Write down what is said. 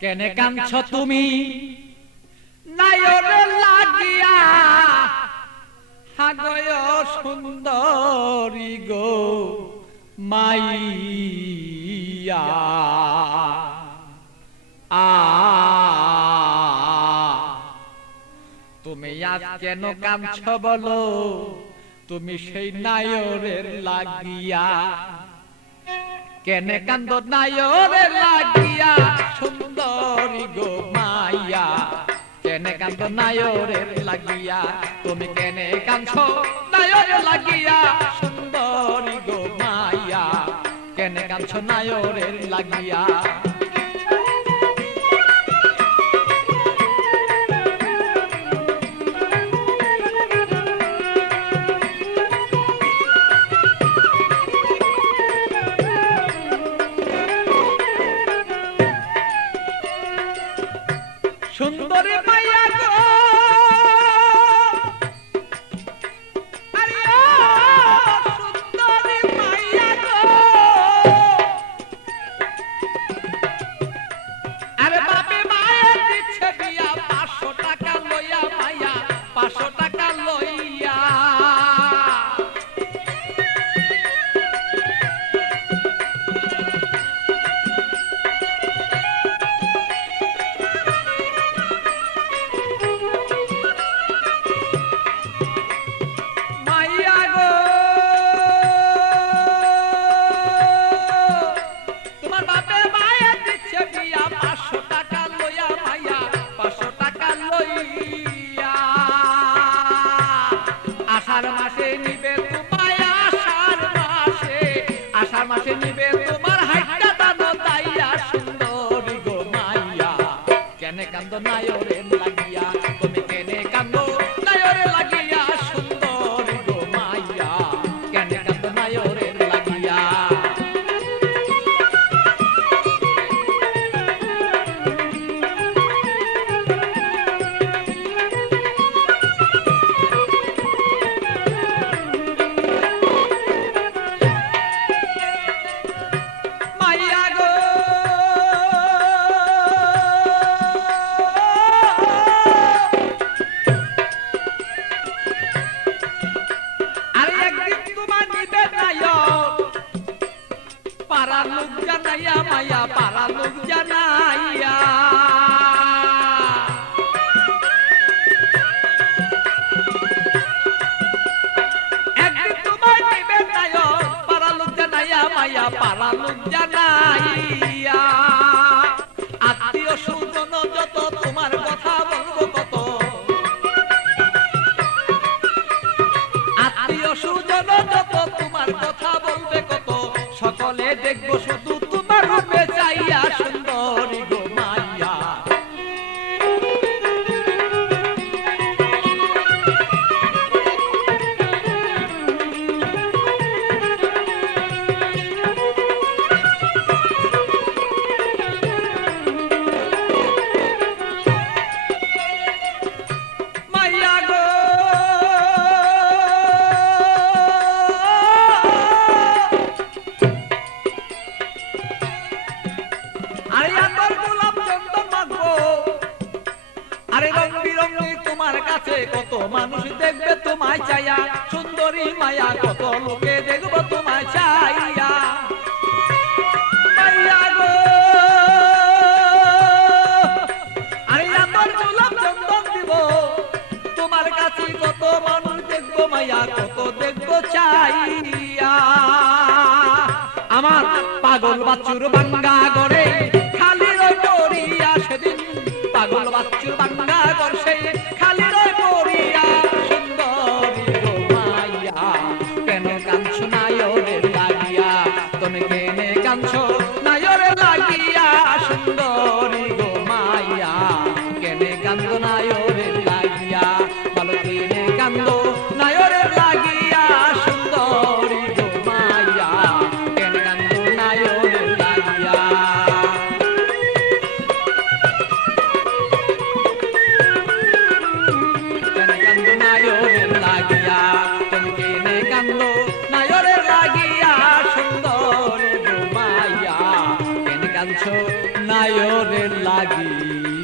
কেনে কাঁদছ তুমি নায়রে লাগিয়া হাগয় সুন্দরী গো মাইয়া তুমি আজ কেন কাঁদছ বলো তুমি সেই নায়রের লাগিয়া কেনে কান্দ নায়রের লাগিয়া সুন্দরী গো মাইয়া কেনে কান্দ নায়রের লাগিয়া তুমি কেনে কাঁদছ নায়রের লাগিয়া সুন্দরী গো মাইয়া কেনে কাঁদছ নায়রের লাগিয়া সুন্দরী মাইয়া গো আরে ও সুন্দরী মাইয়া গো আরে বাপে মায়া দিচ্ছে বিয়া 500 টাকা লইয়া মাইয়া 500 টাকা লইয়া মাসে নিবে তোমার হাইটা দানো তাইয়া সুন্দরী গো মাইয়া কেনে কান্দ নায়রের লাগিয়া তুমি কেনে কান্দ নায়রের লাগিয়া সুন্দরী গো মাইয়া কেনে কান্দ নায়রের লাগিয়া পারা লোক জানাইয়া মাইয়া পারা লোক জানাইয়া একদিন তোমায় নিবে নায়ক পারা লোক জানাইয়া মাইয়া পারা লোক জানাইয়া আত্মীয় স্বজন যত তোমার কথা বলবো কত আত্মীয় স্বজন যত তোমার কথা বলবে কত সকলে দেখবো শুধু তোমার রূপে চাইয়া সুন্দরী গো মাইয়া মাইয়া গো তোমার কাছে কত মানুষ দেখবে তোমায় চাইয়া সুন্দরী মায়া কত লোকে দেখবো তোমায় চাইয়া মাইয়া গো আরে আমার গোলাপ চন্দন দিব তোমার কাছে কত মানুষ দেখবো মায়া কত দেখবো চাইয়া আমার পাগল বাচ্চুর বাঙ্গা করে খালি রই পড়িয়া সেদিন পাগল বাচ্চুর বাঙ্গা করছে খালি রই পড়িয়া সুন্দরী গো মাইয়া কেন কাঁদছ নায়রের লাগিয়া তুমি কেনে কাঁদছ নায়রের লাগিয়া সুন্দরী গো মাইয়া কেনে কান্দ নায়রের লাগিয়া বলো কেনে কান্দ নায়রের লাগিয়া সুন্দরী গো মাইয়া কেনে কান্দ নায়রের লাগিয়া নায়রের লাগিয়া সুন্দরী গো মাইয়া কেনে কাঁদছ নায়রের নায়রে লাগিয়া।